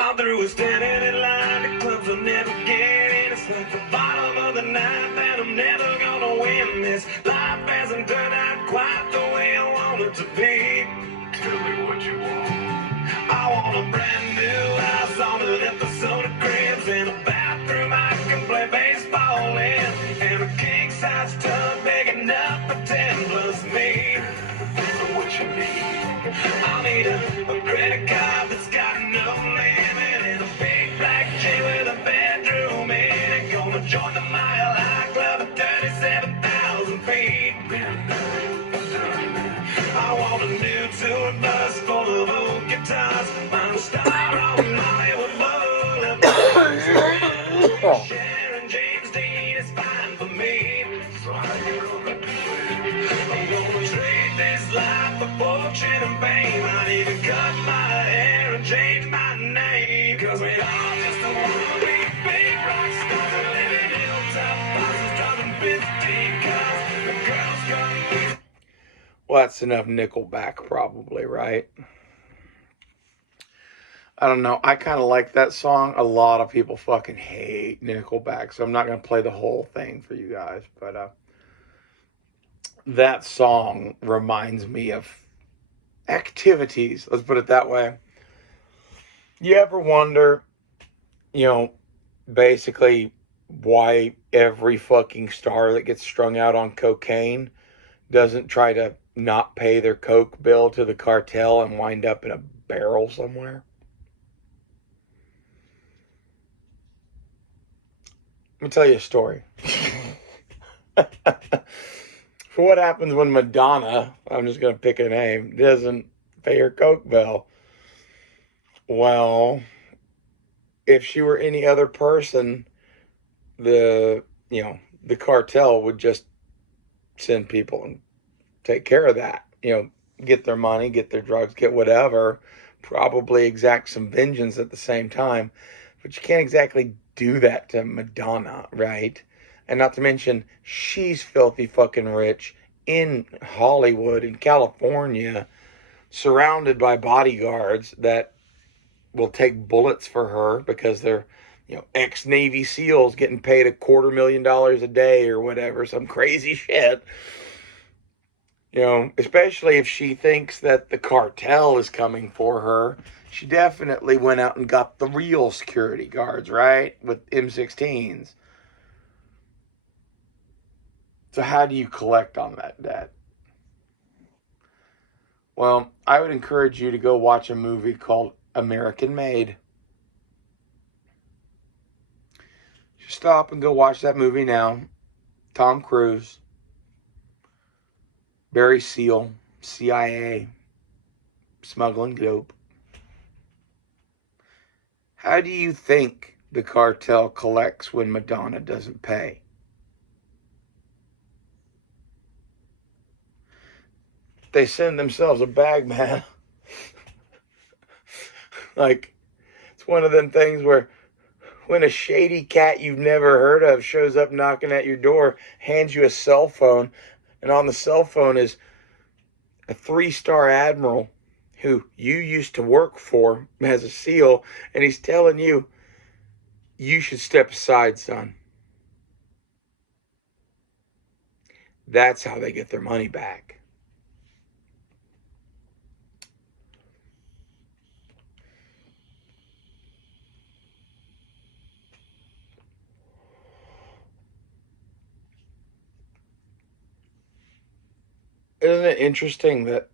I'm through with standing in line. The clubs will never get in. It's like the bottom of the ninth, and I'm never gonna win this. Life hasn't turned out quite the way I want it to be. Tell me what you want. I want a brand new house on an episode of Cribs, and a bathroom I can play baseball in, and a king-size tub big enough for 10 plus me. So what you need? I'll need a credit card that's got no limit, and a big black chain with a bedroom in it. Gonna join the Mile High Club at 37,000 feet. I want a new tour bus full of old guitars. Mine start on Hollywood Boulevard. Sharon James Dean is fine for me. So how you gonna do it? I'm gonna trade this life for fortune and fame. I'd even cut my hair and change my name. Cause we all just wanna be big rock stars and live in hilltop houses, driving 15 cars. The girls come. Well, that's enough Nickelback, probably, right? I don't know. I kind of like that song. A lot of people fucking hate Nickelback, so I'm not going to play the whole thing for you guys. But that song reminds me of activities. Let's put it that way. You ever wonder, basically why every fucking star that gets strung out on cocaine doesn't try to not pay their coke bill to the cartel and wind up in a barrel somewhere? Let me tell you a story. For what happens when Madonna, I'm just going to pick a name, doesn't pay her coke bill. Well, if she were any other person, the cartel would just send people and take care of that. Get their money, get their drugs, get whatever, probably exact some vengeance at the same time. But you can't exactly do that to Madonna, right? And not to mention, she's filthy fucking rich in Hollywood, in California, surrounded by bodyguards that will take bullets for her because they're, ex-Navy SEALs getting paid $250,000 a day or whatever, some crazy shit. Especially if she thinks that the cartel is coming for her. She definitely went out and got the real security guards, right? With M16s. So how do you collect on that debt? Well, I would encourage you to go watch a movie called American Made. Just stop and go watch that movie now. Tom Cruise. Barry Seal, CIA, smuggling dope. How do you think the cartel collects when Madonna doesn't pay? They send themselves a bag, man. Like, it's one of them things where when a shady cat you've never heard of shows up knocking at your door, hands you a cell phone, and on the cell phone is a 3-star admiral who you used to work for as a SEAL, and he's telling you, you should step aside, son. That's how they get their money back. Isn't it interesting that,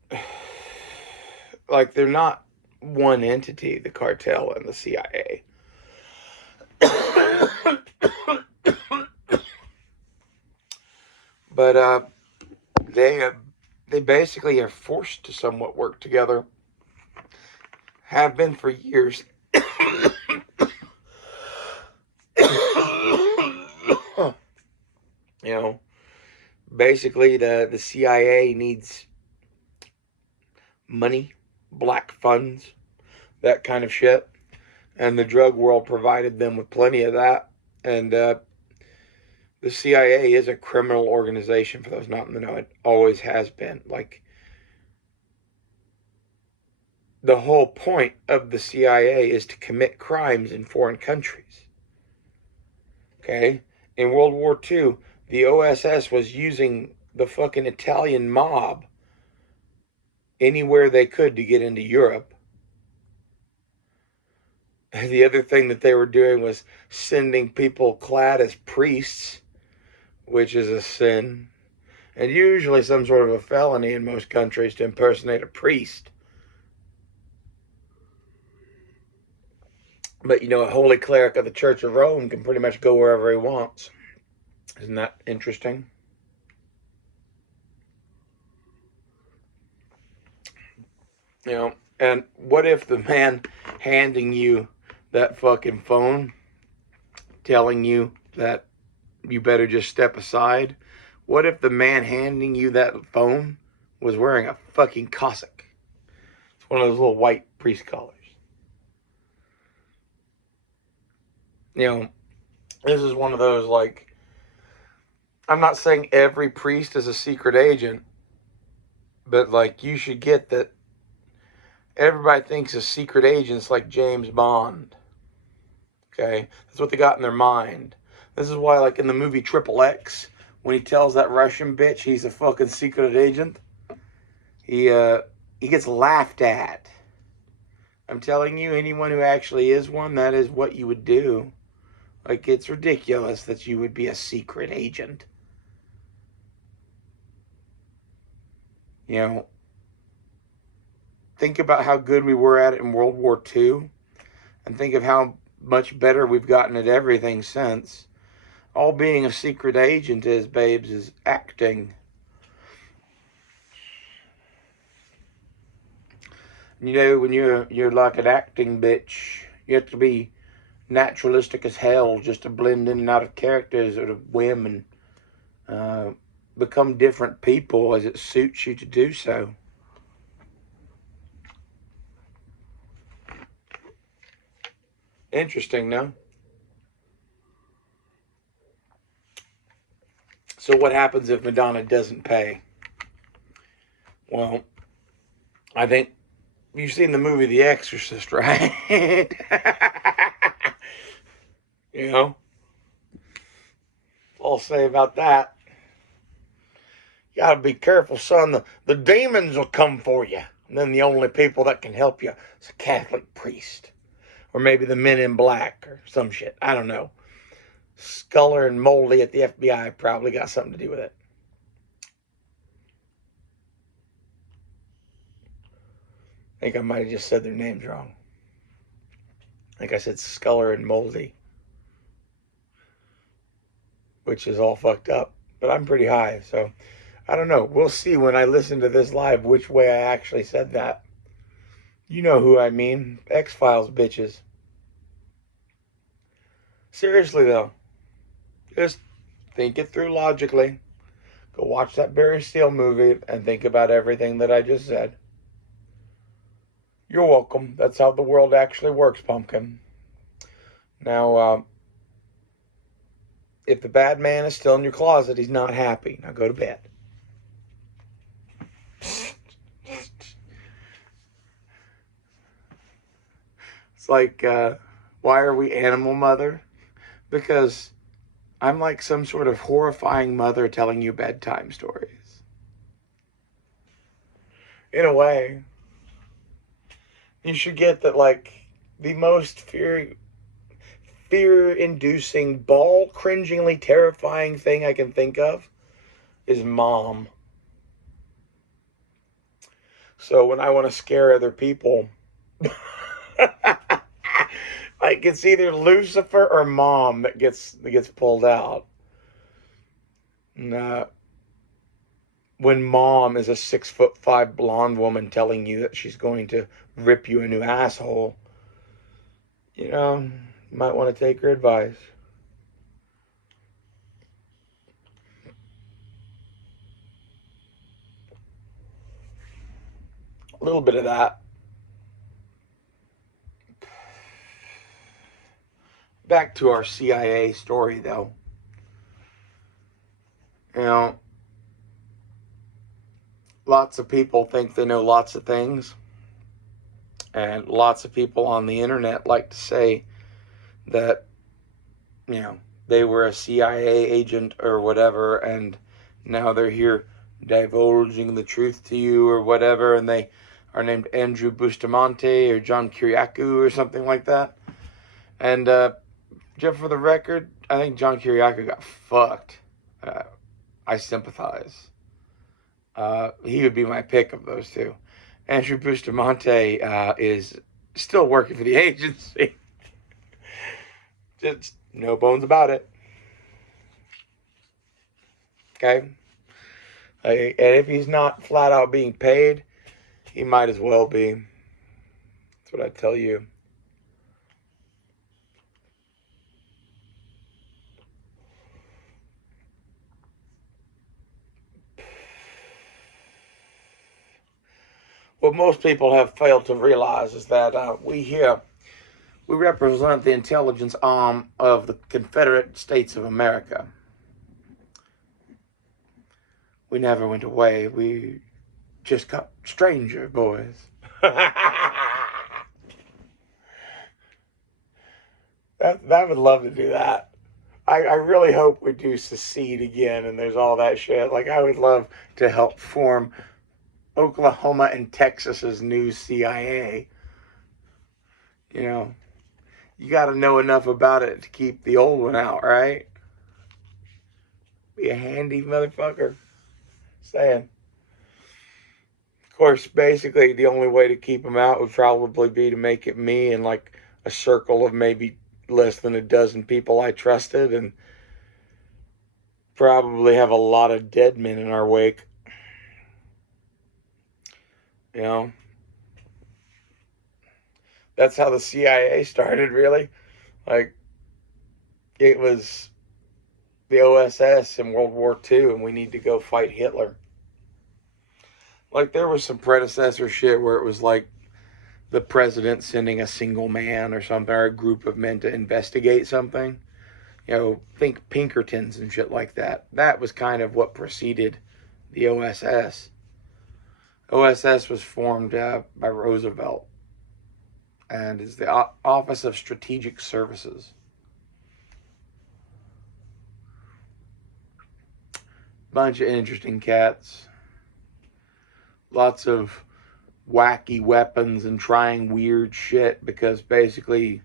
they're not one entity, the cartel and the CIA. But they basically are forced to somewhat work together. Have been for years. Basically the CIA needs money, black funds, that kind of shit. And the drug world provided them with plenty of that. And the CIA is a criminal organization, for those not in the know. It always has been. the whole point of the CIA is to commit crimes in foreign countries. Okay? In World War II, the OSS was using the fucking Italian mob anywhere they could to get into Europe. The other thing that they were doing was sending people clad as priests, which is a sin, and usually some sort of a felony in most countries to impersonate a priest. But you know, a holy cleric of the Church of Rome can pretty much go wherever he wants. Isn't that interesting? You know, and what if the man handing you that fucking phone, telling you that you better just step aside, what if the man handing you that phone was wearing a fucking cassock? It's one of those little white priest collars. You know, this is one of those, like, I'm not saying every priest is a secret agent, but, like, you should get that everybody thinks a secret agent's like James Bond. Okay? That's what they got in their mind. This is why, like, in the movie Triple X, when he tells that Russian bitch he's a fucking secret agent, he gets laughed at. I'm telling you, anyone who actually is one, that is what you would do. Like, it's ridiculous that you would be a secret agent. You know, think about how good we were at it in World War II, and think of how much better we've gotten at everything since. All being a secret agent is, babes, is acting. You know, when you're like an acting bitch, you have to be naturalistic as hell just to blend in and out of characters at a whim and become different people as it suits you to do so. Interesting, no? So what happens if Madonna doesn't pay? Well, I think you've seen the movie The Exorcist, right? You know? All I'll say about that. You gotta be careful, son. The demons will come for you. And then the only people that can help you is a Catholic priest. Or maybe the Men in Black or some shit. I don't know. Sculler and Moldy at the FBI probably got something to do with it. I think I might have just said their names wrong. I think I said Sculler and Moldy, which is all fucked up. But I'm pretty high, so I don't know. We'll see when I listen to this live which way I actually said that. You know who I mean. X-Files bitches. Seriously, though. Just think it through logically. Go watch that Barry Steele movie and think about everything that I just said. You're welcome. That's how the world actually works, pumpkin. Now, if the bad man is still in your closet, he's not happy. Now go to bed. It's like, why are we animal mother? Because I'm like some sort of horrifying mother telling you bedtime stories. In a way. You should get that, like, the most fear-inducing, ball-cringingly terrifying thing I can think of is mom. So when I want to scare other people, like, it's either Lucifer or mom that gets pulled out. And, when mom is a 6'5" blonde woman telling you that she's going to rip you a new asshole, you know, you might want to take her advice. A little bit of that. Back to our CIA story, though. You know, lots of people think they know lots of things. And lots of people on the internet like to say that, they were a CIA agent or whatever, and now they're here divulging the truth to you or whatever, and they are named Andrew Bustamante or John Kiriakou or something like that. And just for the record, I think John Kiriakou got fucked. I sympathize. He would be my pick of those two. Andrew Bustamante is still working for the agency. Just no bones about it. Okay? And if he's not flat out being paid, he might as well be. That's what I tell you. What most people have failed to realize is that we represent the intelligence arm of the Confederate States of America. We never went away. We just got stranger, boys. I would love to do that. I really hope we do secede again and there's all that shit. Like, I would love to help form Oklahoma and Texas's new CIA. You got to know enough about it to keep the old one out, right? Be a handy motherfucker. Saying. Of course, basically, the only way to keep them out would probably be to make it me and like a circle of maybe less than a dozen people I trusted, and probably have a lot of dead men in our wake. That's how the CIA started, really. Like, it was the OSS in World War II, and we need to go fight Hitler. Like, there was some predecessor shit where it was like the president sending a single man or something, or a group of men to investigate something. Think Pinkertons and shit like that. That was kind of what preceded the OSS. OSS was formed by Roosevelt and is the Office of Strategic Services. Bunch of interesting cats. Lots of wacky weapons and trying weird shit, because basically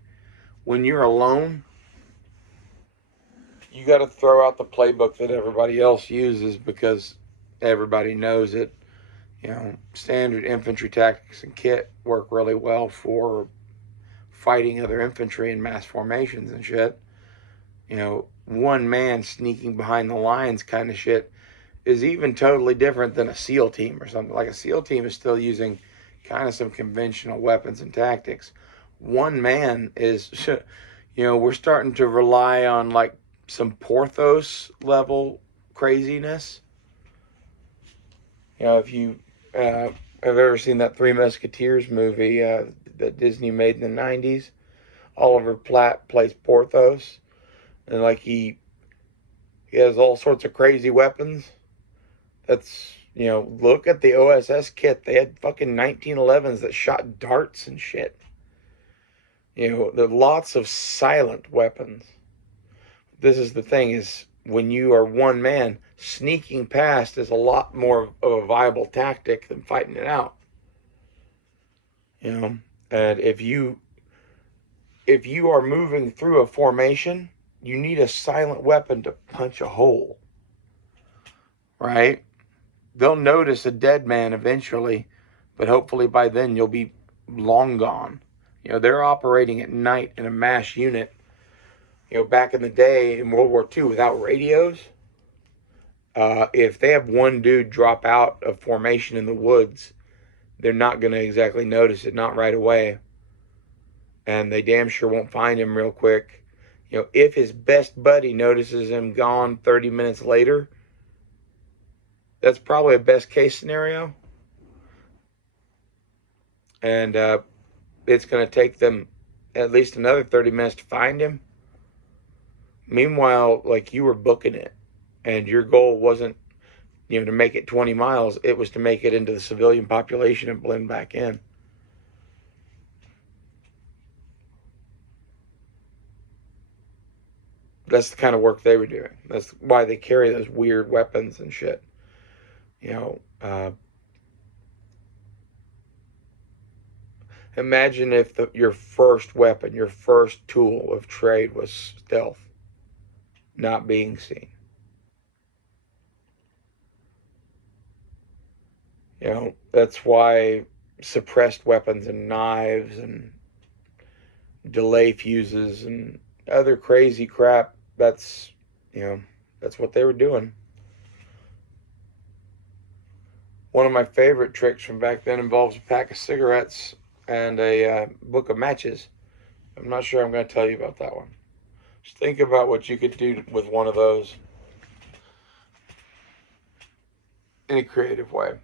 when you're alone, you got to throw out the playbook that everybody else uses because everybody knows it. Standard infantry tactics and kit work really well for fighting other infantry in mass formations and shit. One man sneaking behind the lines kind of shit is even totally different than a SEAL team or something. Like, a SEAL team is still using kind of some conventional weapons and tactics. One man is, we're starting to rely on like some Porthos level craziness. If you have ever seen that Three Musketeers movie that Disney made in the 90s, Oliver Platt plays Porthos, and like he has all sorts of crazy weapons. That's, look at the OSS kit. They had fucking 1911s that shot darts and shit. There are lots of silent weapons. This is the thing, is when you are one man, sneaking past is a lot more of a viable tactic than fighting it out. And if you are moving through a formation, you need a silent weapon to punch a hole. Right? They'll notice a dead man eventually, but hopefully by then you'll be long gone. They're operating at night in a mass unit. Back in the day in World War II, without radios, if they have one dude drop out of formation in the woods, they're not going to exactly notice it, not right away. And they damn sure won't find him real quick. If his best buddy notices him gone 30 minutes later, that's probably a best case scenario. And it's going to take them at least another 30 minutes to find him. Meanwhile, like, you were booking it, and your goal wasn't, to make it 20 miles. It was to make it into the civilian population and blend back in. That's the kind of work they were doing. That's why they carry those weird weapons and shit. Imagine if your first weapon, your first tool of trade was stealth, not being seen. That's why suppressed weapons and knives and delay fuses and other crazy crap, that's what they were doing. One of my favorite tricks from back then involves a pack of cigarettes and a book of matches. I'm not sure I'm going to tell you about that one. Just think about what you could do with one of those in a creative way.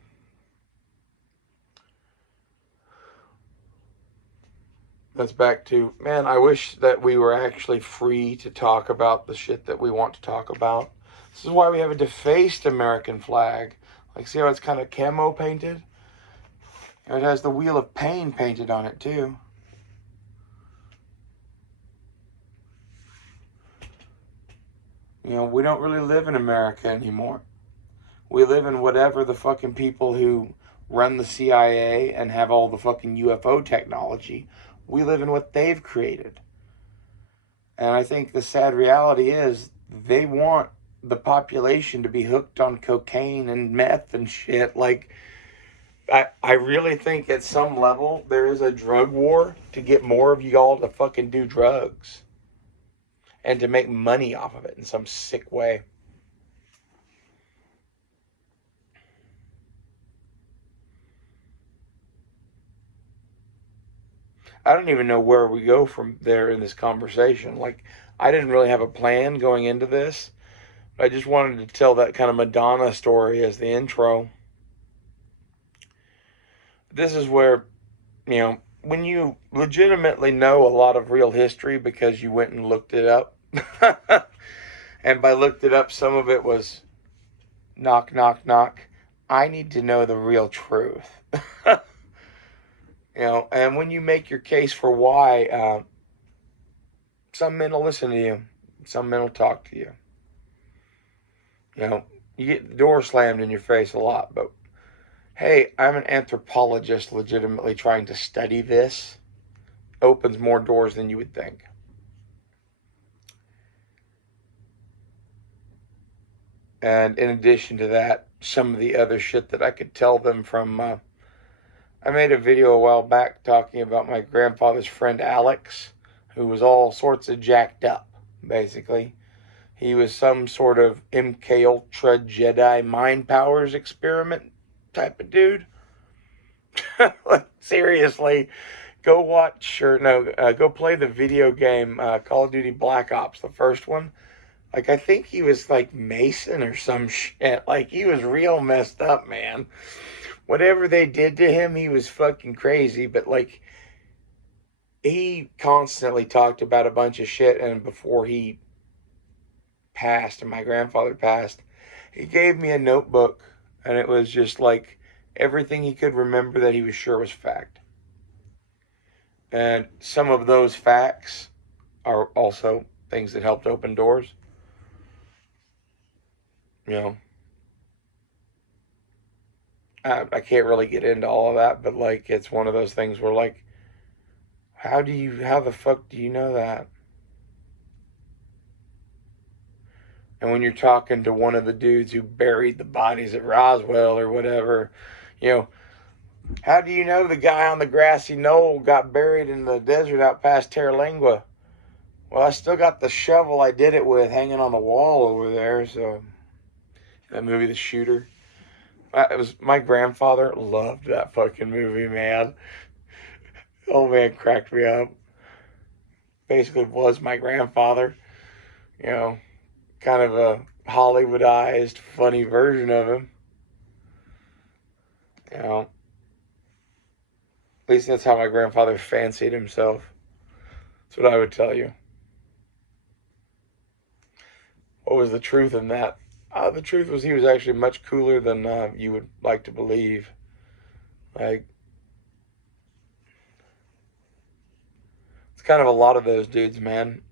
That's back to, man, I wish that we were actually free to talk about the shit that we want to talk about. This is why we have a defaced American flag. Like, see how it's kind of camo painted? It has the Wheel of Pain painted on it, too. We don't really live in America anymore. We live in whatever the fucking people who run the CIA and have all the fucking UFO technology, we live in what they've created. And I think the sad reality is they want the population to be hooked on cocaine and meth and shit. Like, I really think at some level there is a drug war to get more of y'all to fucking do drugs and to make money off of it in some sick way. I don't even know where we go from there in this conversation. Like, I didn't really have a plan going into this. I just wanted to tell that kind of Madonna story as the intro. This is where, when you legitimately know a lot of real history because you went and looked it up. And by looked it up, some of it was knock, knock, knock. I need to know the real truth. And when you make your case for why, some men will listen to you. Some men will talk to you. You get the door slammed in your face a lot, but hey, I'm an anthropologist legitimately trying to study this. Opens more doors than you would think. And in addition to that, some of the other shit that I could tell them from, I made a video a while back talking about my grandfather's friend Alex, who was all sorts of jacked up, basically. He was some sort of MK Ultra Jedi mind powers experiment type of dude. Seriously, go watch, go play the video game Call of Duty Black Ops, the first one. Like, I think he was like Mason or some shit. Like, he was real messed up, man. Whatever they did to him, he was fucking crazy. But, like, he constantly talked about a bunch of shit. And before he passed, and my grandfather passed, he gave me a notebook. And it was just like everything he could remember that he was sure was fact. And some of those facts are also things that helped open doors. I can't really get into all of that, but like, it's one of those things where, like, how the fuck do you know that? And when you're talking to one of the dudes who buried the bodies at Roswell or whatever, how do you know the guy on the grassy knoll got buried in the desert out past Terralingua? Well, I still got the shovel I did it with hanging on the wall over there. So, that movie, The Shooter. My grandfather loved that fucking movie, man. Old man cracked me up. Basically was my grandfather. Kind of a Hollywoodized, funny version of him. At least that's how my grandfather fancied himself. That's what I would tell you. What was the truth in that? The truth was he was actually much cooler than you would like to believe. Like, it's kind of a lot of those dudes, man.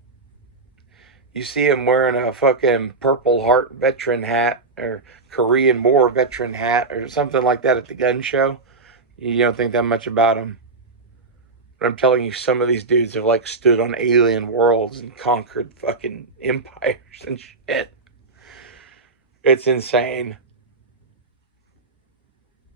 You see him wearing a fucking Purple Heart veteran hat or Korean War veteran hat or something like that at the gun show. You don't think that much about him. But I'm telling you, some of these dudes have like stood on alien worlds and conquered fucking empires and shit. It's insane.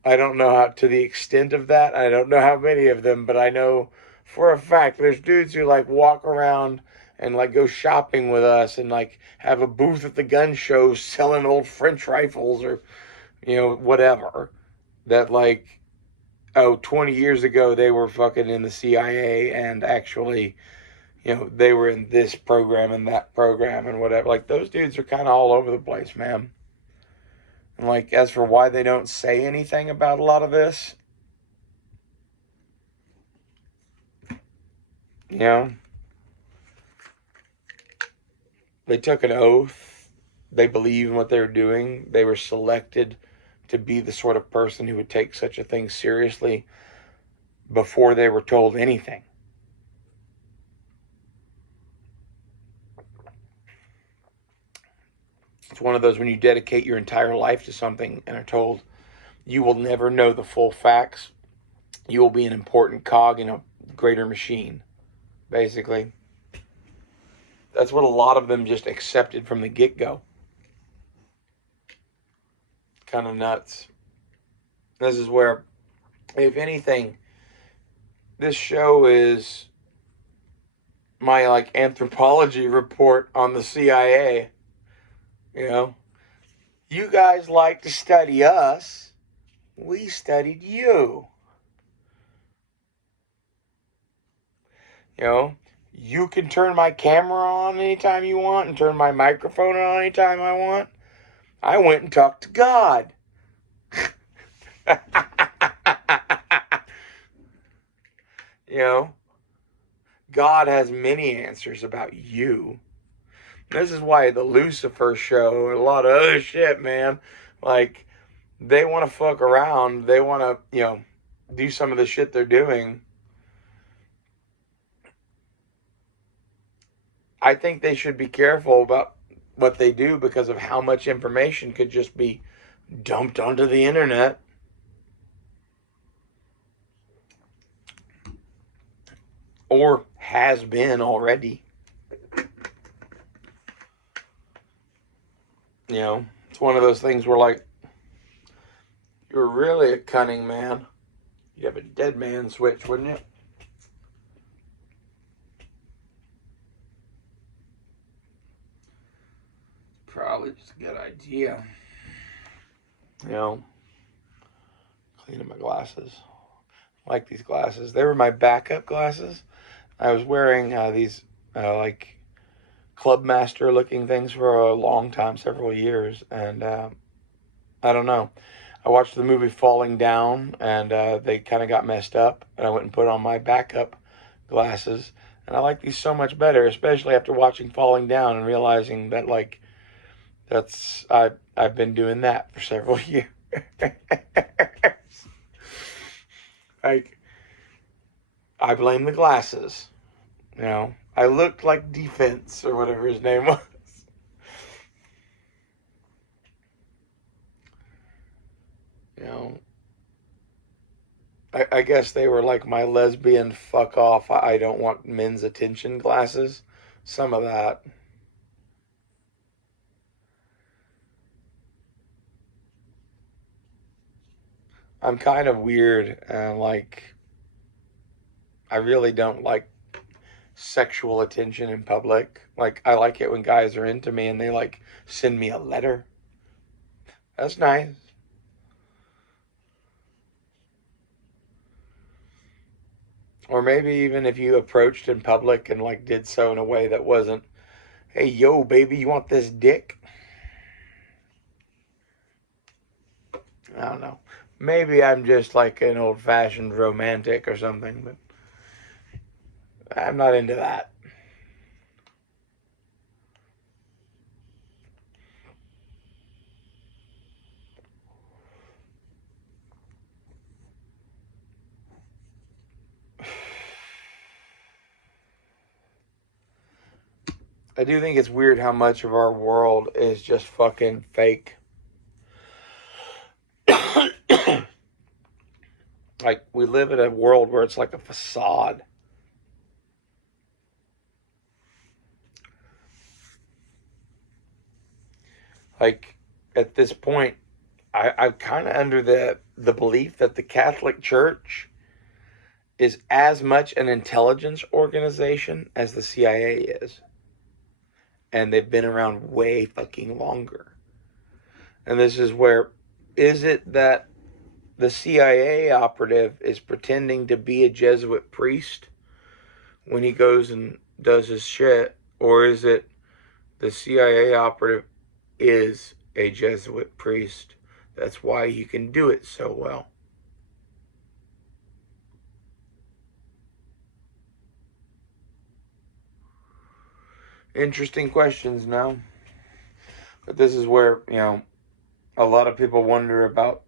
I don't know how to the extent of that. I don't know how many of them, but I know for a fact there's dudes who like walk around and like go shopping with us and like have a booth at the gun show selling old French rifles or whatever. That like 20 years ago they were fucking in the CIA and actually they were in this program and that program and whatever. Like those dudes are kind of all over the place, man. And like as for why they don't say anything about a lot of this, they took an oath. They believe in what they're doing. They were selected to be the sort of person who would take such a thing seriously before they were told anything. It's one of those when you dedicate your entire life to something and are told you will never know the full facts. You will be an important cog in a greater machine, basically. That's what a lot of them just accepted from the get-go. Kind of nuts. This is where, if anything, this show is my like anthropology report on the CIA. You guys like to study us. We studied you. You can turn my camera on anytime you want and turn my microphone on anytime I want. I went and talked to God. God has many answers about you. This is why the Lucifer show and a lot of other shit, man, like, they want to fuck around. They want to, do some of the shit they're doing. I think they should be careful about what they do because of how much information could just be dumped onto the internet. Or has been already. It's one of those things where, like, you're really a cunning man. You'd have a dead man switch, wouldn't you? Probably just a good idea. Cleaning my glasses. I like these glasses. They were my backup glasses. I was wearing these, like, Clubmaster looking things for a long time, several years. And I don't know. I watched the movie Falling Down, and they kind of got messed up. And I went and put on my backup glasses. And I like these so much better, especially after watching Falling Down and realizing that, like, I've been doing that for several years. Like, I blame the glasses. I looked like Defense or whatever his name was. I guess they were like my lesbian fuck off, I don't want men's attention glasses. Some of that. I'm kind of weird and like I really don't like sexual attention in public. Like I like it when guys are into me and they like send me a letter. That's nice. Or maybe even if you approached in public and like did so in a way that wasn't, hey yo baby, you want this dick? I don't know. Maybe I'm just like an old-fashioned romantic or something, but I'm not into that. I do think it's weird how much of our world is just fucking fake. Like, we live in a world where it's like a facade. Like, at this point, I'm kind of under the belief that the Catholic Church is as much an intelligence organization as the CIA is. And they've been around way fucking longer. And this is where, is it that the CIA operative is pretending to be a Jesuit priest when he goes and does his shit? Or is it the CIA operative is a Jesuit priest? That's why he can do it so well. Interesting questions now. But this is where, a lot of people wonder about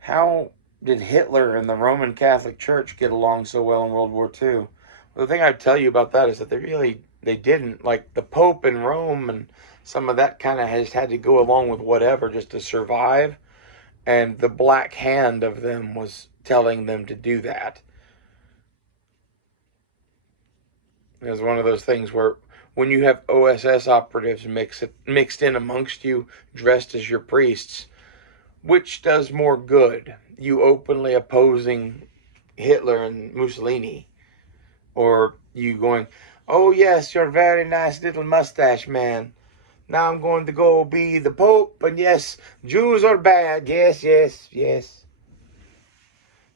how did Hitler and the Roman Catholic Church get along so well in World War II? Well, the thing I'd tell you about that is that they didn't. Like, the Pope in Rome and some of that kind of has had to go along with whatever just to survive. And the black hand of them was telling them to do that. It was one of those things where when you have OSS operatives mixed in amongst you, dressed as your priests, which does more good? You openly opposing Hitler and Mussolini, or you going, oh yes, you're a very nice little mustache man. Now I'm going to go be the Pope, and yes, Jews are bad. Yes, yes, yes.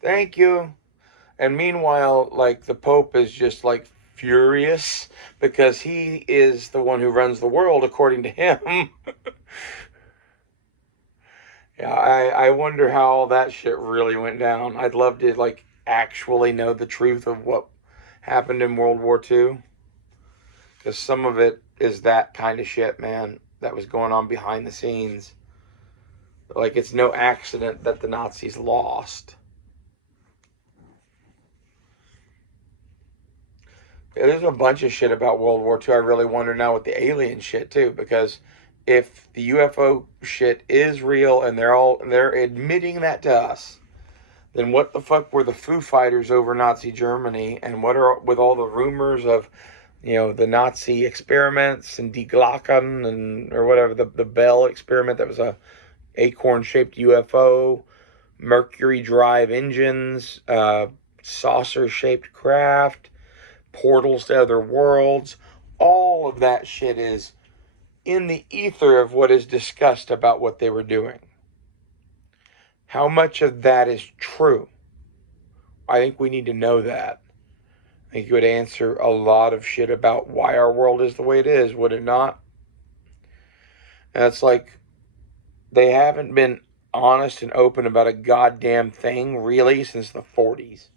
Thank you. And meanwhile, like, the Pope is just like furious because he is the one who runs the world according to him. Yeah, I wonder how all that shit really went down. I'd love to, like, actually know the truth of what happened in World War II. Because some of it is that kind of shit, man, that was going on behind the scenes. Like, it's no accident that the Nazis lost. Yeah, there's a bunch of shit about World War II. I really wonder now with the alien shit, too, because if the UFO shit is real and they're admitting that to us, then what the fuck were the Foo Fighters over Nazi Germany, and what are with all the rumors of, the Nazi experiments and Die Glocken and or whatever, the Bell experiment that was a acorn-shaped UFO, Mercury drive engines, saucer-shaped craft, portals to other worlds. All of that shit is in the ether of what is discussed about what they were doing. How much of that is true? I think we need to know that. I think it would answer a lot of shit about why our world is the way it is, would it not? And it's like, they haven't been honest and open about a goddamn thing, really, since the 40s.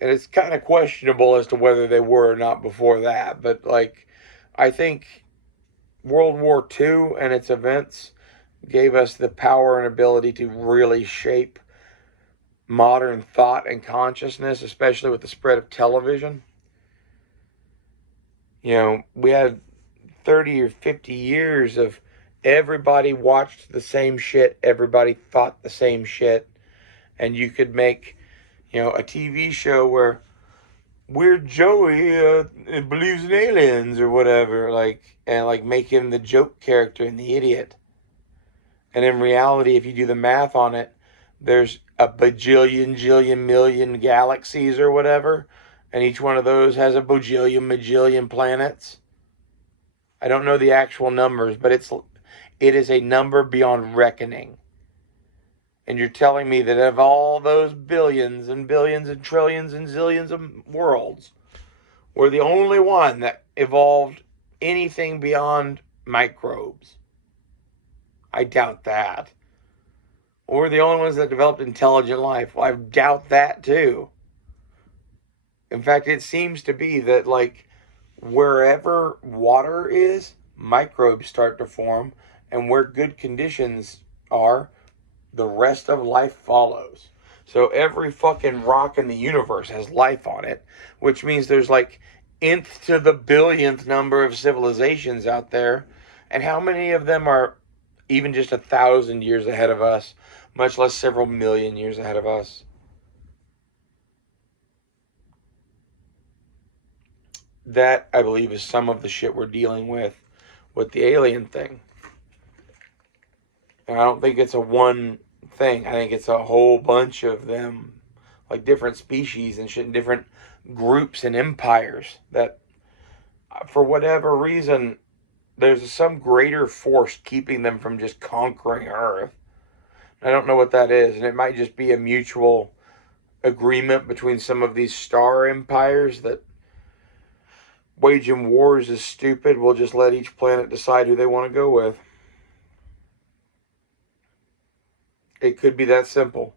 And it's kind of questionable as to whether they were or not before that. But, like, I think World War II and its events gave us the power and ability to really shape modern thought and consciousness, especially with the spread of television. We had 30 or 50 years of everybody watched the same shit, everybody thought the same shit, and you could make, a TV show where Weird Joey believes in aliens or whatever, and make him the joke character and the idiot. And in reality, if you do the math on it, there's a bajillion, jillion, million galaxies or whatever, and each one of those has a bajillion, majillion planets. I don't know the actual numbers, but it is a number beyond reckoning. And you're telling me that of all those billions and billions and trillions and zillions of worlds, we're the only one that evolved anything beyond microbes? I doubt that. We're the only ones that developed intelligent life. Well, I doubt that too. In fact, it seems to be that, like, wherever water is, microbes start to form, and where good conditions are, the rest of life follows. So every fucking rock in the universe has life on it, which means there's like nth to the billionth number of civilizations out there. And how many of them are even just 1,000 years ahead of us, much less several million years ahead of us? That, I believe, is some of the shit we're dealing with the alien thing. And I don't think it's a one thing. I think it's a whole bunch of them, like different species and shit, and different groups and empires that, for whatever reason, there's some greater force keeping them from just conquering Earth. I don't know what that is, and it might just be a mutual agreement between some of these star empires that waging wars is stupid. We'll just let each planet decide who they want to go with. It could be that simple.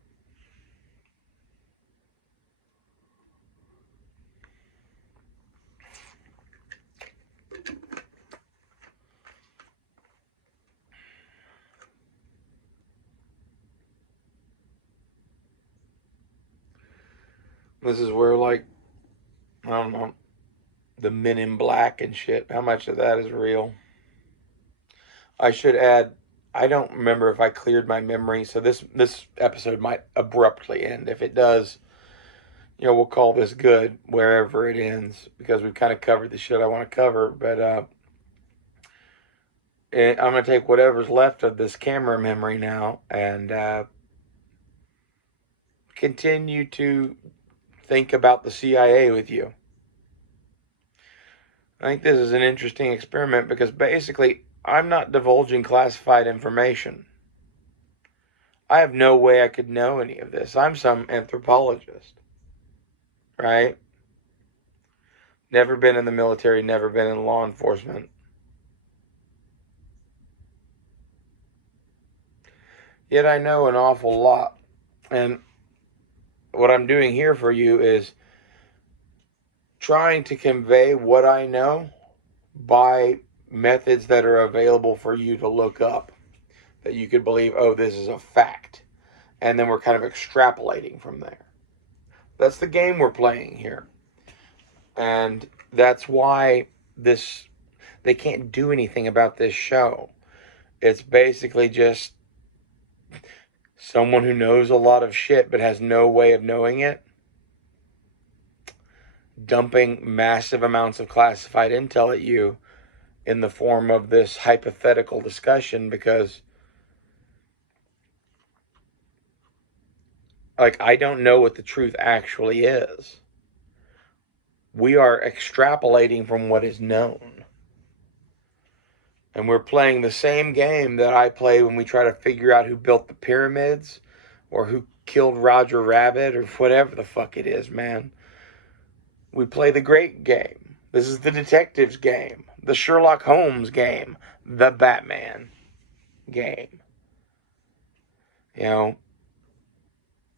This is where, like, I don't know, the Men in Black and shit, how much of that is real? I should add, I don't remember if I cleared my memory, so this episode might abruptly end. If it does, we'll call this good wherever it ends, because we've kind of covered the shit I want to cover. But I'm going to take whatever's left of this camera memory now and continue to think about the CIA with you. I think this is an interesting experiment because basically I'm not divulging classified information. I have no way I could know any of this. I'm some anthropologist, right? Never been in the military, never been in law enforcement. Yet I know an awful lot. And what I'm doing here for you is trying to convey what I know by methods that are available for you to look up, that you could believe, oh, this is a fact. And then we're kind of extrapolating from there. That's the game we're playing here. And that's why they can't do anything about this show. It's basically just someone who knows a lot of shit but has no way of knowing it, dumping massive amounts of classified intel at you in the form of this hypothetical discussion, because I don't know what the truth actually is. We are extrapolating from what is known. And we're playing the same game that I play when we try to figure out who built the pyramids or who killed Roger Rabbit or whatever the fuck it is, man. We play the great game. This is the detective's game, the Sherlock Holmes game, the Batman game.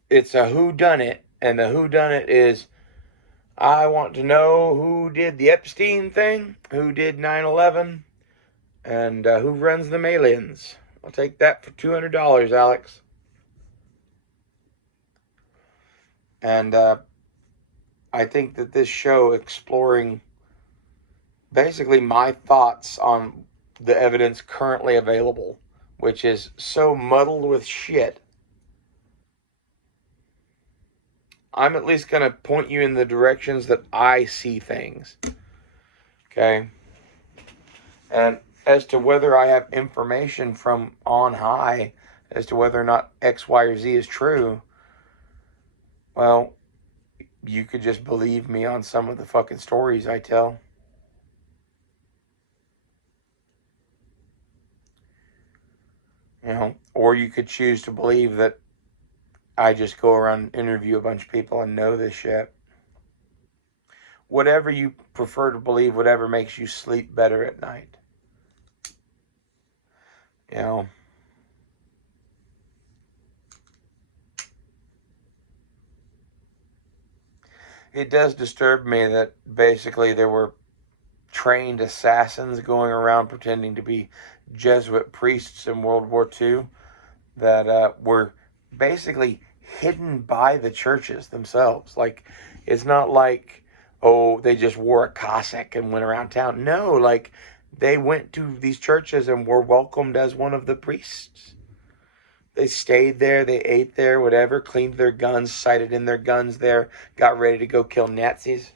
It's a whodunit, and the whodunit is, I want to know who did the Epstein thing, who did 9/11, and who runs them aliens. I'll take that for $200, Alex. And I think that this show, exploring basically my thoughts on the evidence currently available, which is so muddled with shit, I'm at least going to point you in the directions that I see things. Okay? And as to whether I have information from on high as to whether or not X, Y, or Z is true, well, you could just believe me on some of the fucking stories I tell. Or you could choose to believe that I just go around and interview a bunch of people and know this shit. Whatever you prefer to believe, whatever makes you sleep better at night. It does disturb me that basically there were trained assassins going around pretending to be Jesuit priests in World War II that were basically hidden by the churches themselves. Like, it's not like, oh, they just wore a cassock and went around town. No, like, they went to these churches and were welcomed as one of the priests. They stayed there, they ate there, whatever, cleaned their guns, sighted in their guns there, got ready to go kill Nazis.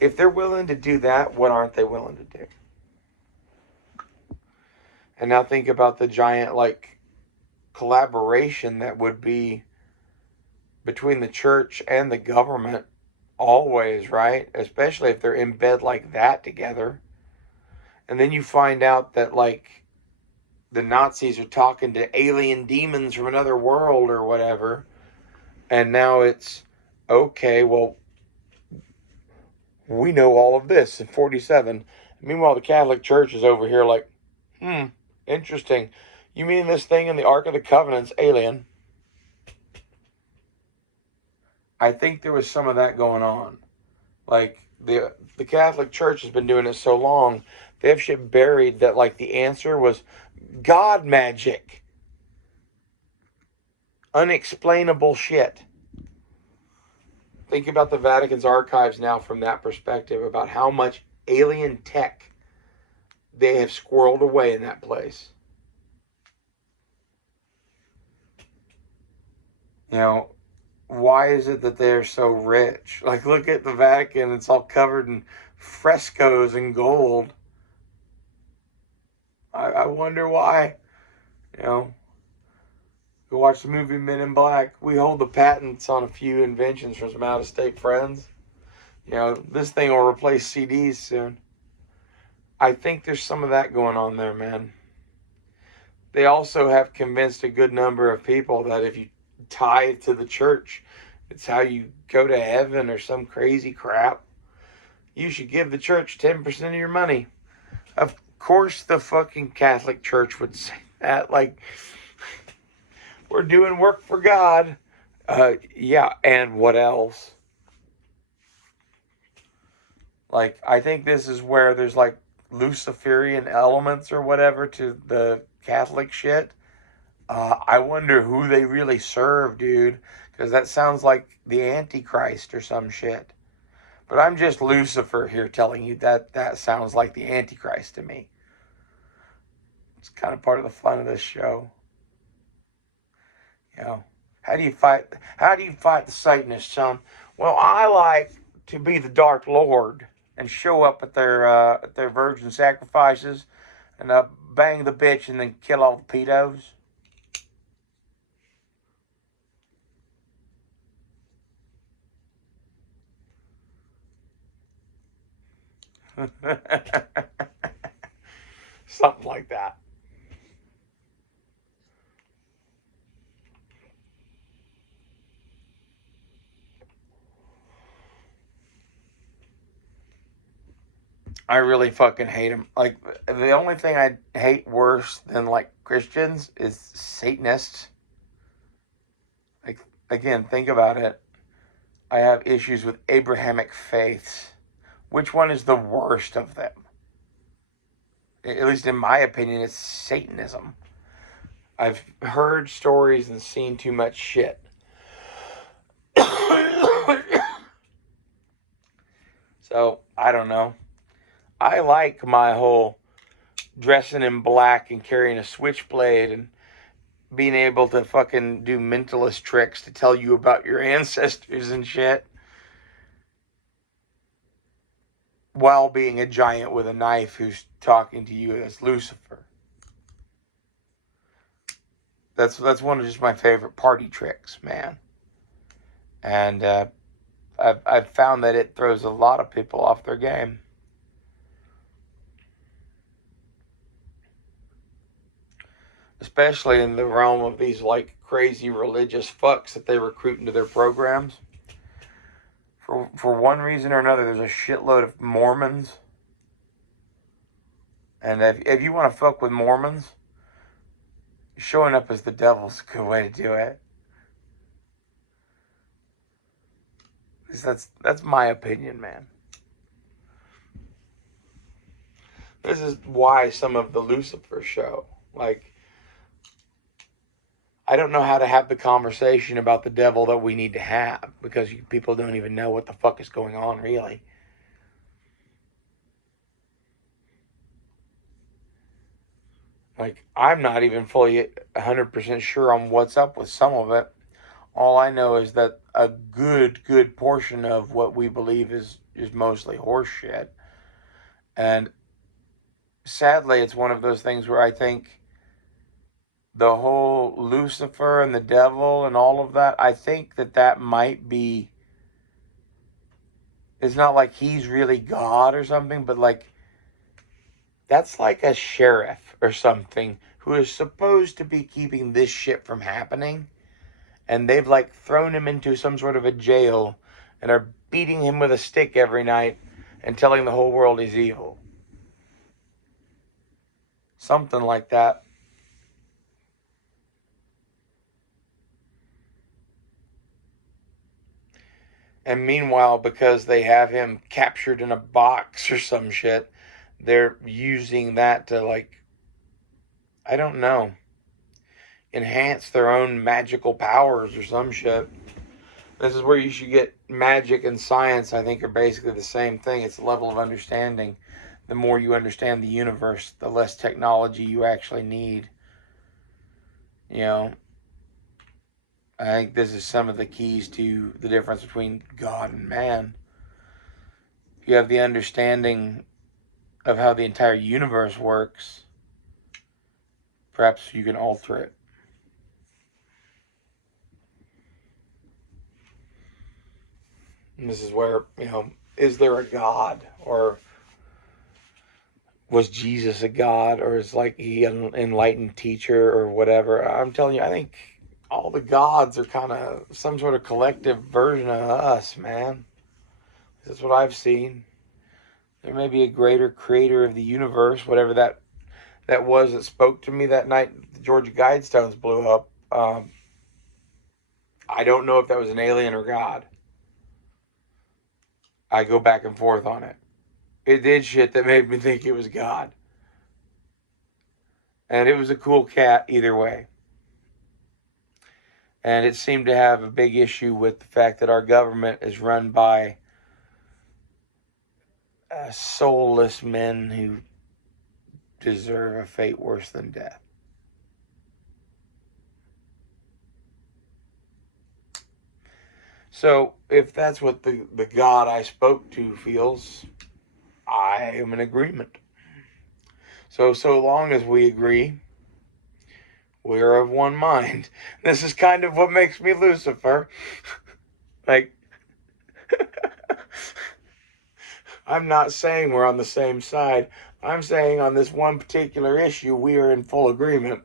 If they're willing to do that, what aren't they willing to do? And now think about the giant, like, collaboration that would be between the church and the government always, right? Especially if they're in bed like that together. And then you find out that, like, the Nazis are talking to alien demons from another world or whatever. And now it's, okay, well, we know all of this in 47. Meanwhile, the Catholic Church is over here like, interesting. You mean this thing in the Ark of the Covenant's alien? I think there was some of that going on. Like, the Catholic Church has been doing it so long, they have shit buried that, like, the answer was God magic. Unexplainable shit. Think about the Vatican's archives now from that perspective, about how much alien tech they have squirreled away in that place. You know, why is it that they're so rich? Like, look at the Vatican, it's all covered in frescoes and gold. I wonder why. You know, go watch the movie Men in Black. We hold the patents on a few inventions from some out-of-state friends. You know, this thing will replace CDs soon. I think there's some of that going on there, man. They also have convinced a good number of people that if you tie to the church, it's how you go to heaven or some crazy crap. You should give the church 10% of your money. Of course the fucking Catholic Church would say that. Like, we're doing work for God. Yeah, and what else? Like, I think this is where there's, like, Luciferian elements or whatever to the Catholic shit. I wonder who they really serve, dude. Because that sounds like the Antichrist or some shit. But I'm just Lucifer here telling you that sounds like the Antichrist to me. It's kind of part of the fun of this show. You know, how do you fight the Satanists, son? Well, I like to be the Dark Lord and show up at their virgin sacrifices and bang the bitch and then kill all the pedos. Something like that. I really fucking hate them. Like, the only thing I hate worse than, like, Christians is Satanists. Like, again, think about it. I have issues with Abrahamic faiths. Which one is the worst of them? At least in my opinion, it's Satanism. I've heard stories and seen too much shit. So, I don't know. I like my whole dressing in black and carrying a switchblade and being able to fucking do mentalist tricks to tell you about your ancestors and shit, while being a giant with a knife who's talking to you as Lucifer. That's one of just my favorite party tricks, man. And I've found that it throws a lot of people off their game. Especially in the realm of these, like, crazy religious fucks that they recruit into their programs. For one reason or another, there's a shitload of Mormons. And if you want to fuck with Mormons, showing up as the devil's a good way to do it. That's my opinion, man. This is why some of the Lucifer show, like, I don't know how to have the conversation about the devil that we need to have, because people don't even know what the fuck is going on, really. Like, I'm not even fully 100% sure on what's up with some of it. All I know is that a good portion of what we believe is mostly horseshit. And sadly, it's one of those things where I think the whole Lucifer and the devil and all of that, I think that might be, it's not like he's really God or something, but like, that's like a sheriff or something who is supposed to be keeping this shit from happening. And they've like thrown him into some sort of a jail and are beating him with a stick every night and telling the whole world he's evil. Something like that. And meanwhile, because they have him captured in a box or some shit, they're using that to, like, I don't know, enhance their own magical powers or some shit. This is where you should get magic and science, I think, are basically the same thing. It's a level of understanding. The more you understand the universe, the less technology you actually need. You know, I think this is some of the keys to the difference between God and man. If you have the understanding of how the entire universe works, perhaps you can alter it. And this is where, is there a God? Or was Jesus a God? Or is like he an enlightened teacher or whatever? I'm telling you, I think all the gods are kind of some sort of collective version of us, man. That's what I've seen. There may be a greater creator of the universe, whatever that was that spoke to me that night the Georgia Guidestones blew up. I don't know if that was an alien or God. I go back and forth on it. It did shit that made me think it was God. And it was a cool cat either way. And it seemed to have a big issue with the fact that our government is run by soulless men who deserve a fate worse than death. So if that's what the God I spoke to feels, I am in agreement. So long as we agree, we're of one mind. This is kind of what makes me Lucifer. Like, I'm not saying we're on the same side. I'm saying on this one particular issue, we are in full agreement.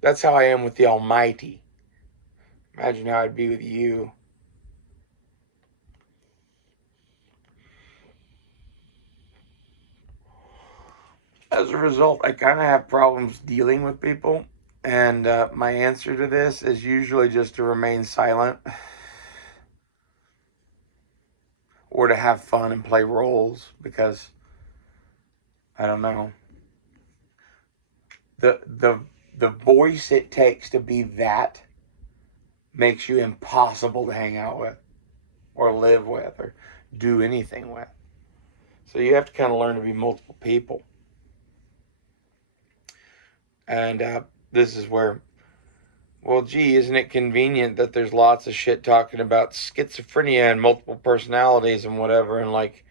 That's how I am with the Almighty. Imagine how I'd be with you. As a result, I kind of have problems dealing with people. And my answer to this is usually just to remain silent or to have fun and play roles, because I don't know. The voice it takes to be that makes you impossible to hang out with or live with or do anything with. So you have to kind of learn to be multiple people. And this is where, well, gee, isn't it convenient that there's lots of shit talking about schizophrenia and multiple personalities and whatever, and like,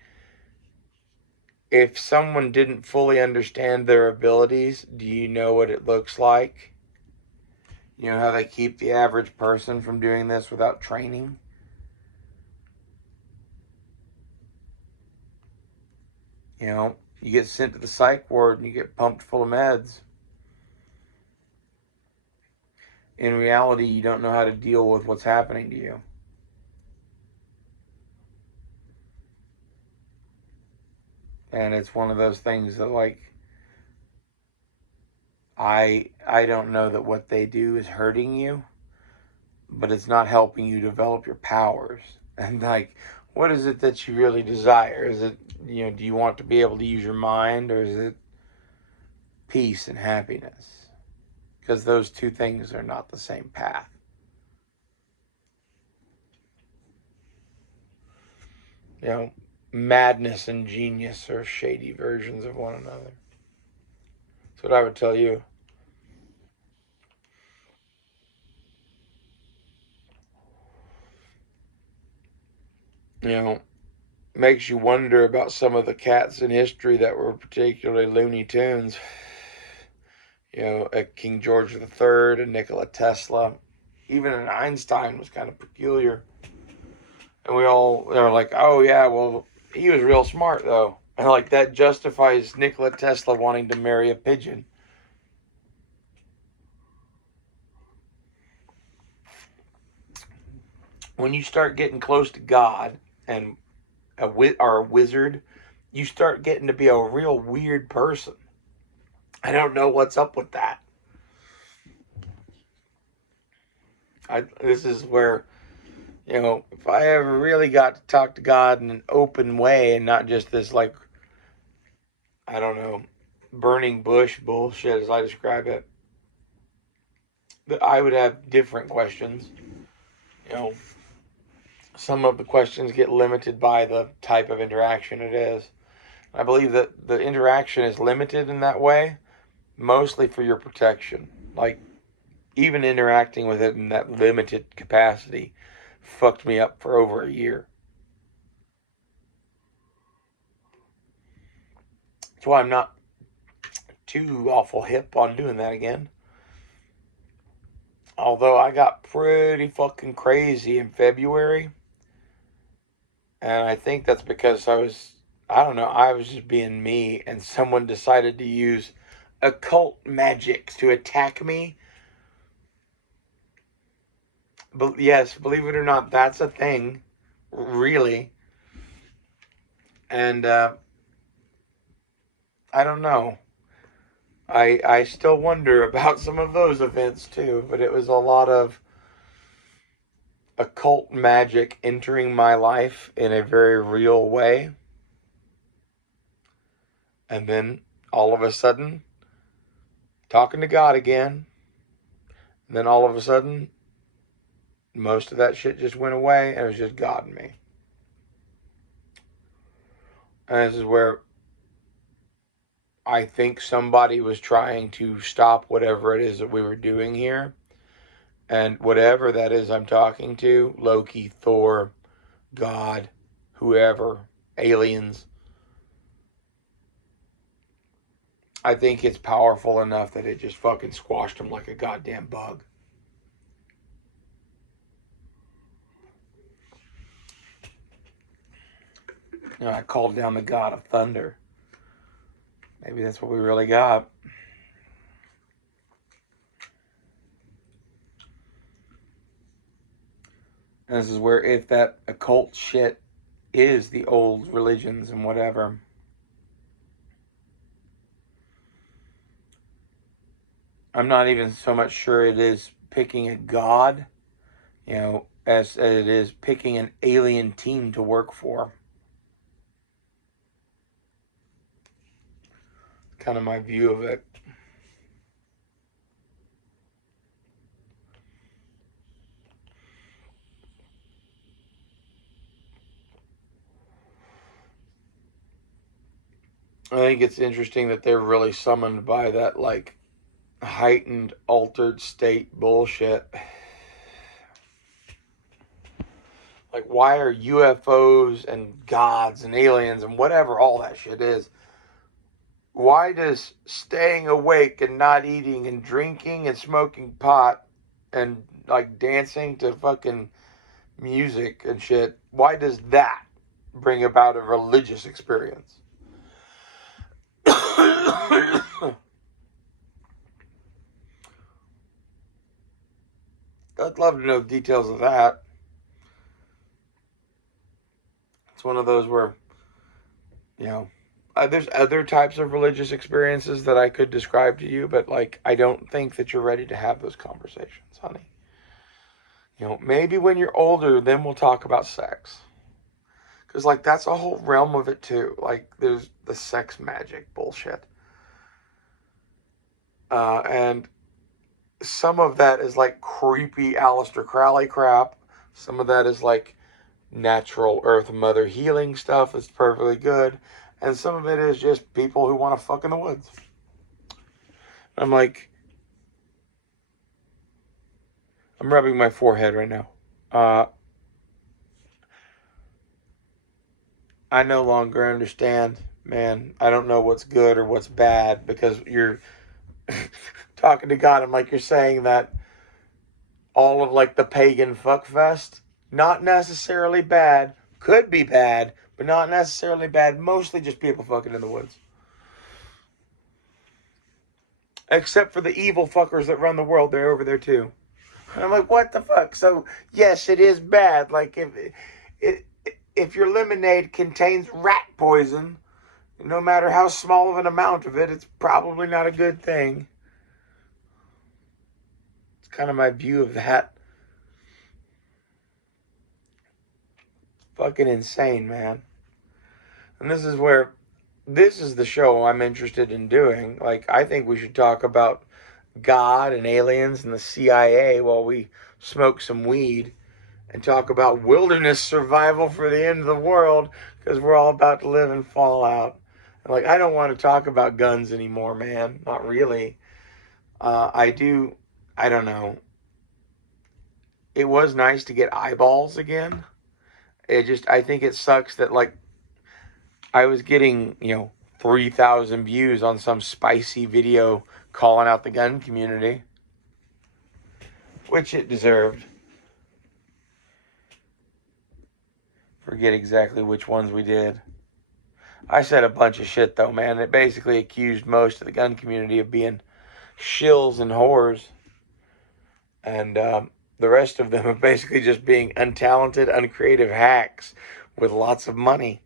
if someone didn't fully understand their abilities, do you know what it looks like? You know how they keep the average person from doing this without training? You get sent to the psych ward and you get pumped full of meds. In reality, you don't know how to deal with what's happening to you. And it's one of those things that, like, I don't know that what they do is hurting you, but it's not helping you develop your powers. And like, what is it that you really desire? Is it, do you want to be able to use your mind, or is it peace and happiness, because those two things are not the same path. You know, madness and genius are shady versions of one another. That's what I would tell you. You know, makes you wonder about some of the cats in history that were particularly Looney Tunes. You know, King George III and Nikola Tesla. Even an Einstein was kind of peculiar. And we all are like, oh yeah, well, he was real smart though. And like that justifies Nikola Tesla wanting to marry a pigeon. When you start getting close to God and a wizard, you start getting to be a real weird person. I don't know what's up with that. This is where, you know, if I ever really got to talk to God in an open way and not just this, like, I don't know, burning bush bullshit as I describe it, that I would have different questions. You know, some of the questions get limited by the type of interaction it is. I believe that the interaction is limited in that way, mostly for your protection. Like, even interacting with it in that limited capacity fucked me up for over a year. That's why I'm not too awful hip on doing that again. Although I got pretty fucking crazy in February. And I think that's because I don't know, I was just being me, and someone decided to use occult magic to attack me. But yes, believe it or not, that's a thing, really. And I don't know. I still wonder about some of those events too, but it was a lot of occult magic entering my life in a very real way. And then all of a sudden, talking to God again. And then all of a sudden, most of that shit just went away, and it was just God and me. And this is where I think somebody was trying to stop whatever it is that we were doing here. And whatever that is I'm talking to, Loki, Thor, God, whoever, aliens, I think it's powerful enough that it just fucking squashed them like a goddamn bug. You know, I called down the god of thunder. Maybe that's what we really got. And this is where, if that occult shit is the old religions and whatever, I'm not even so much sure it is picking a god, you know, as it is picking an alien team to work for. Kind of my view of it. I think it's interesting that they're really summoned by that, like, heightened, altered state bullshit. Like, why are UFOs and gods and aliens and whatever all that shit is, why does staying awake and not eating and drinking and smoking pot and, like, dancing to fucking music and shit, why does that bring about a religious experience? I'd love to know the details of that. It's one of those where, you know, there's other types of religious experiences that I could describe to you, but, like, I don't think that you're ready to have those conversations, honey. You know, maybe when you're older, then we'll talk about sex. Because, like, that's a whole realm of it, too. Like, there's the sex magic bullshit. And some of that is like creepy Aleister Crowley crap. Some of that is like natural Earth Mother healing stuff. It's perfectly good. And some of it is just people who want to fuck in the woods. I'm like, I'm rubbing my forehead right now. I no longer understand, man. I don't know what's good or what's bad because you're talking to God. I'm like, you're saying that all of like the pagan fuckfest, not necessarily bad, could be bad, but not necessarily bad. Mostly just people fucking in the woods. Except for the evil fuckers that run the world, they're over there too. And I'm like, what the fuck? So yes, it is bad. Like if your lemonade contains rat poison, no matter how small of an amount of it, it's probably not a good thing. It's kind of my view of that. Fucking insane, man. And this is the show I'm interested in doing. Like, I think we should talk about God and aliens and the CIA while we smoke some weed and talk about wilderness survival for the end of the world because we're all about to live in fallout. And like, I don't want to talk about guns anymore, man. Not really. I don't know. It was nice to get eyeballs again. I think it sucks that like I was getting, 3,000 views on some spicy video calling out the gun community, which it deserved. Forget exactly which ones we did. I said a bunch of shit though, man. It basically accused most of the gun community of being shills and whores. And the rest of them of basically just being untalented, uncreative hacks with lots of money.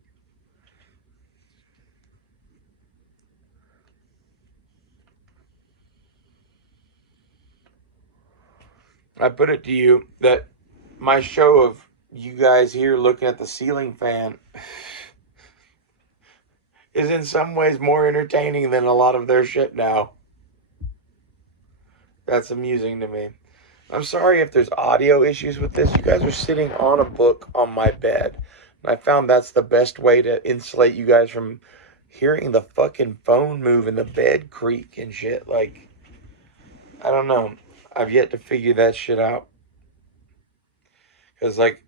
I put it to you that my show of you guys here looking at the ceiling fan is in some ways more entertaining than a lot of their shit now. That's amusing to me. I'm sorry if there's audio issues with this. You guys are sitting on a book on my bed. And I found that's the best way to insulate you guys from hearing the fucking phone move and the bed creak and shit. Like, I don't know. I've yet to figure that shit out. Because, like,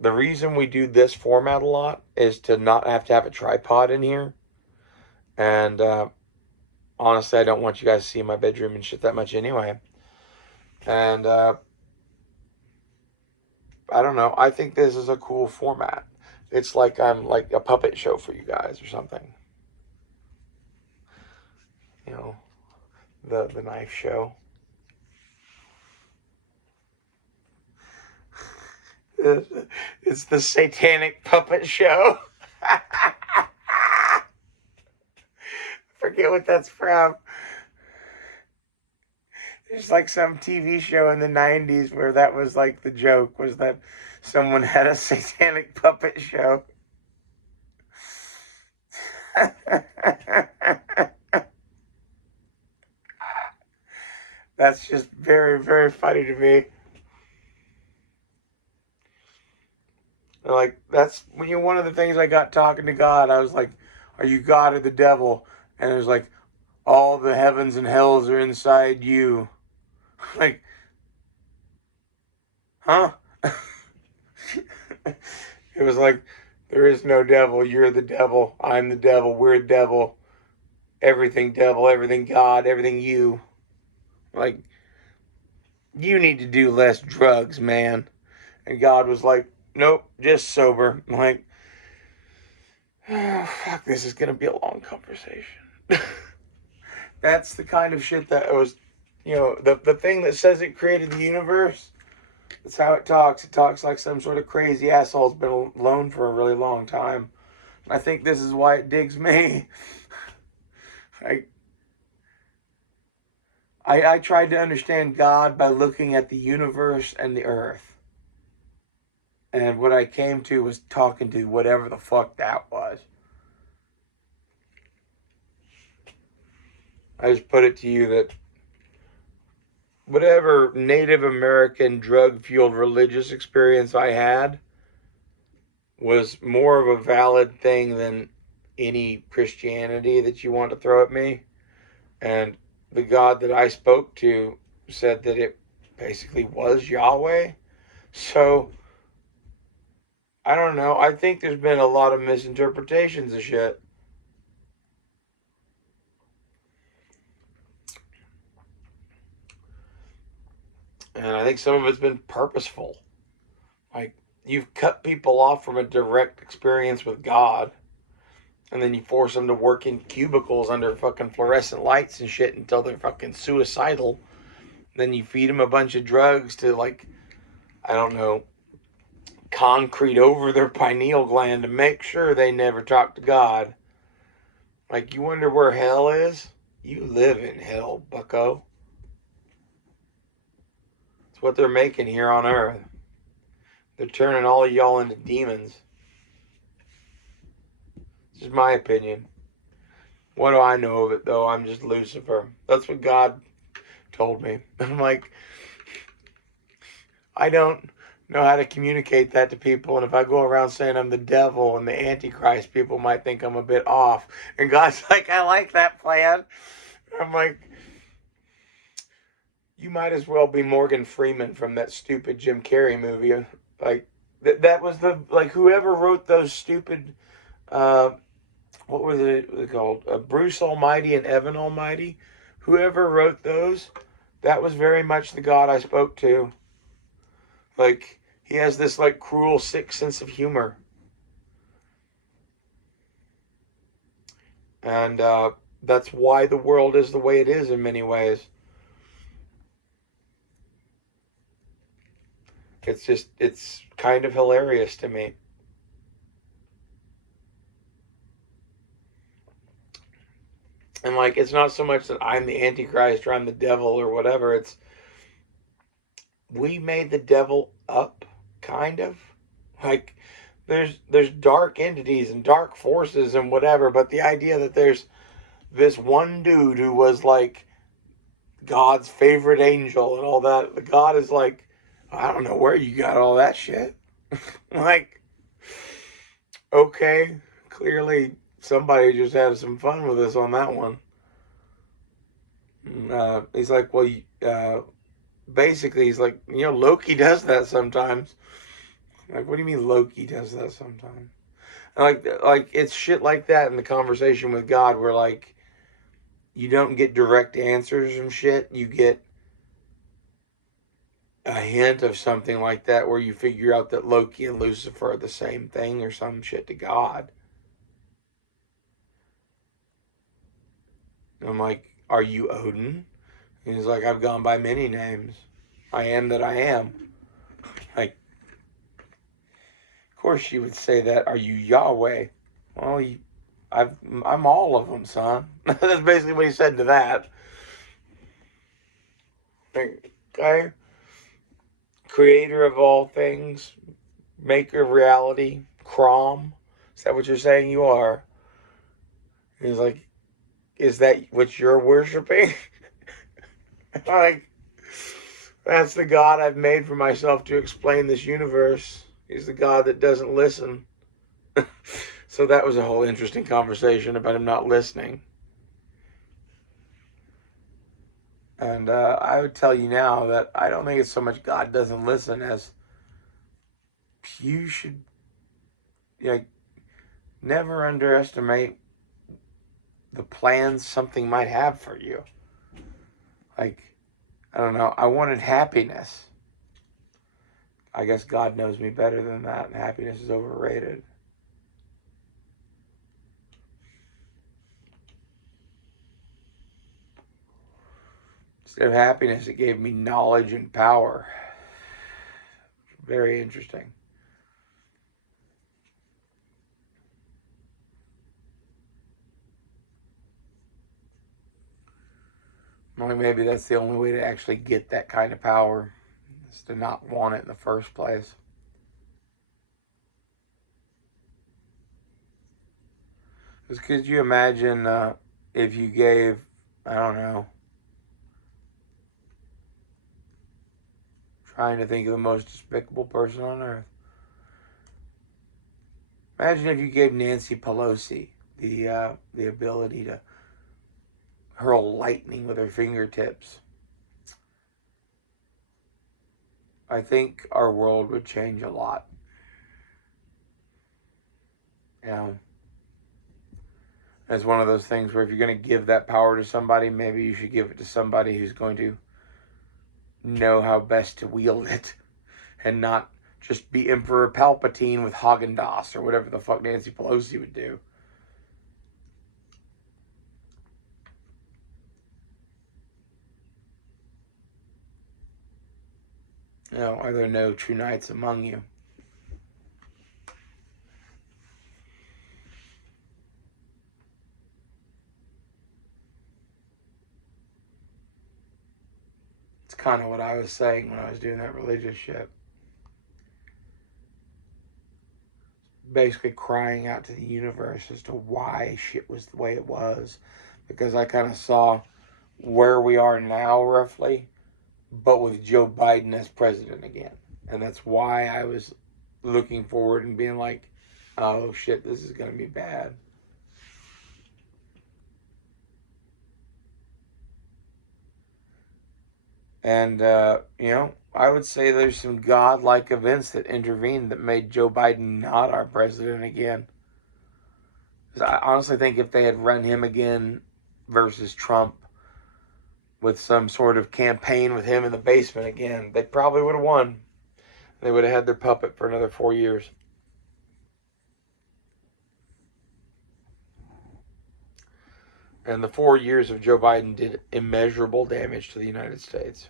the reason we do this format a lot is to not have to have a tripod in here. And honestly, I don't want you guys to see my bedroom and shit that much anyway. And I don't know. I think this is a cool format. It's like I'm like a puppet show for you guys or something. The knife show. It's the satanic puppet show. Forget what that's from. There's like some TV show in the 90s where that was like the joke, was that someone had a satanic puppet show. That's just very, very funny to me. Like, that's one of the things I got talking to God. I was like, are you God or the devil? And it was like, all the heavens and hells are inside you. Like, huh? It was like, there is no devil. You're the devil. I'm the devil. We're the devil. Everything devil, everything God, everything you. Like, you need to do less drugs, man. And God was like, nope, just sober. I'm like, oh, fuck, this is going to be a long conversation. That's the kind of shit that was, the thing that says it created the universe. That's how it talks. It talks like some sort of crazy asshole's been alone for a really long time. I think this is why it digs me. I tried to understand God by looking at the universe and the earth. And what I came to was talking to whatever the fuck that was. I just put it to you that whatever Native American drug-fueled religious experience I had was more of a valid thing than any Christianity that you want to throw at me. And the God that I spoke to said that it basically was Yahweh. So, I don't know. I think there's been a lot of misinterpretations of shit. And I think some of it's been purposeful. Like, you've cut people off from a direct experience with God, and then you force them to work in cubicles under fucking fluorescent lights and shit until they're fucking suicidal. Then you feed them a bunch of drugs to, like, I don't know, concrete over their pineal gland to make sure they never talk to God. Like, you wonder where hell is? You live in hell, bucko. It's what they're making here on Earth. They're turning all of y'all into demons. This is my opinion. What do I know of it, though? I'm just Lucifer. That's what God told me. I'm like, I don't know how to communicate that to people. And if I go around saying I'm the devil and the Antichrist, people might think I'm a bit off. And God's like, I like that plan. I'm like, you might as well be Morgan Freeman from that stupid Jim Carrey movie. Like, that was the, like, whoever wrote those stupid, what were they called? Bruce Almighty and Evan Almighty. Whoever wrote those, that was very much the God I spoke to. Like, he has this, like, cruel, sick sense of humor. And that's why the world is the way it is in many ways. It's kind of hilarious to me. And, like, it's not so much that I'm the Antichrist or I'm the devil or whatever. It's, we made the devil up, kind of. Like, there's dark entities and dark forces and whatever, but the idea that there's this one dude who was, like, God's favorite angel and all that, the God is like, I don't know where you got all that shit. Like, okay, clearly somebody just had some fun with us on that one. He's like, well, basically, he's like, Loki does that sometimes. Like, what do you mean Loki does that sometimes? And like it's shit like that in the conversation with God, where, like, you don't get direct answers and shit. You get a hint of something like that, where you figure out that Loki and Lucifer are the same thing or some shit to God. And I'm like, are you Odin? And he's like, I've gone by many names. I am that I am. Like, of course you would say that. Are you Yahweh? Well, I'm all of them, son. That's basically what he said to that. Okay? Creator of all things, maker of reality, Crom. Is that what you're saying you are? He's like, is that what you're worshiping? Like, that's the God I've made for myself to explain this universe. He's the God that doesn't listen. So that was a whole interesting conversation about him not listening. And I would tell you now that I don't think it's so much God doesn't listen as you should, like, never underestimate the plans something might have for you. Like, I don't know, I wanted happiness. I guess God knows me better than that, and happiness is overrated. Instead of happiness, it gave me knowledge and power. Very interesting. Well, maybe that's the only way to actually get that kind of power, is to not want it in the first place. Because could you imagine if you gave, I don't know, Trying to think of the most despicable person on earth. Imagine if you gave Nancy Pelosi the ability to hurl lightning with her fingertips. I think our world would change a lot. It's one of those things where if you're going to give that power to somebody, maybe you should give it to somebody who's going to know how best to wield it and not just be Emperor Palpatine with Haagen-Dazs or whatever the fuck Nancy Pelosi would do. Are there no true knights among you? It's kind of what I was saying when I was doing that religious shit. Basically crying out to the universe as to why shit was the way it was. Because I kind of saw where we are now, roughly, but with Joe Biden as president again. And that's why I was looking forward and being like, oh shit, this is going to be bad. And, I would say there's some godlike events that intervened that made Joe Biden not our president again. Because I honestly think if they had run him again versus Trump with some sort of campaign with him in the basement again, they probably would have won. They would have had their puppet for another 4 years. And the 4 years of Joe Biden did immeasurable damage to the United States.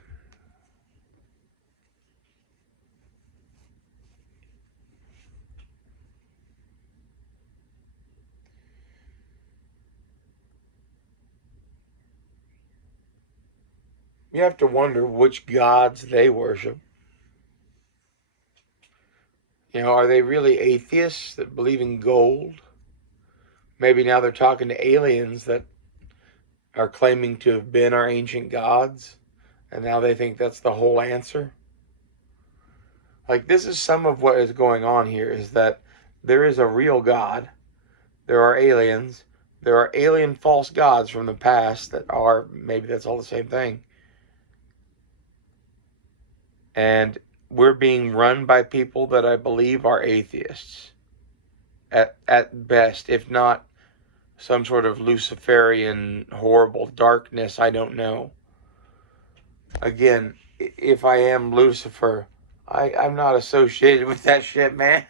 You have to wonder which gods they worship. Are they really atheists that believe in gold? Maybe now they're talking to aliens that are claiming to have been our ancient gods, and now they think that's the whole answer. Like, this is some of what is going on here, is that there is a real God, there are aliens, there are alien false gods from the past that are, maybe that's all the same thing. And we're being run by people that I believe are atheists at best, if not some sort of Luciferian horrible darkness. I don't know. Again, if I am Lucifer, I'm not associated with that shit, man.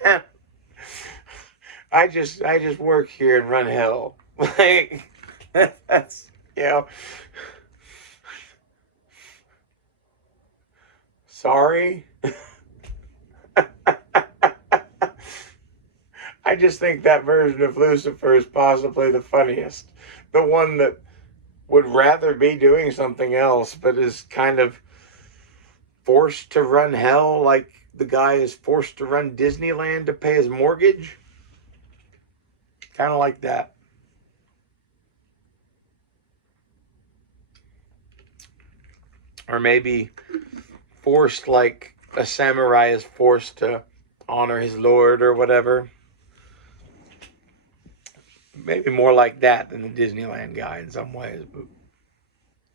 I just work here and run hell. Like, that's, sorry. I just think that version of Lucifer is possibly the funniest. The one that would rather be doing something else, but is kind of forced to run hell, like the guy is forced to run Disneyland to pay his mortgage. Kind of like that. Or maybe forced like a samurai is forced to honor his lord or whatever. Maybe more like that than the Disneyland guy in some ways. But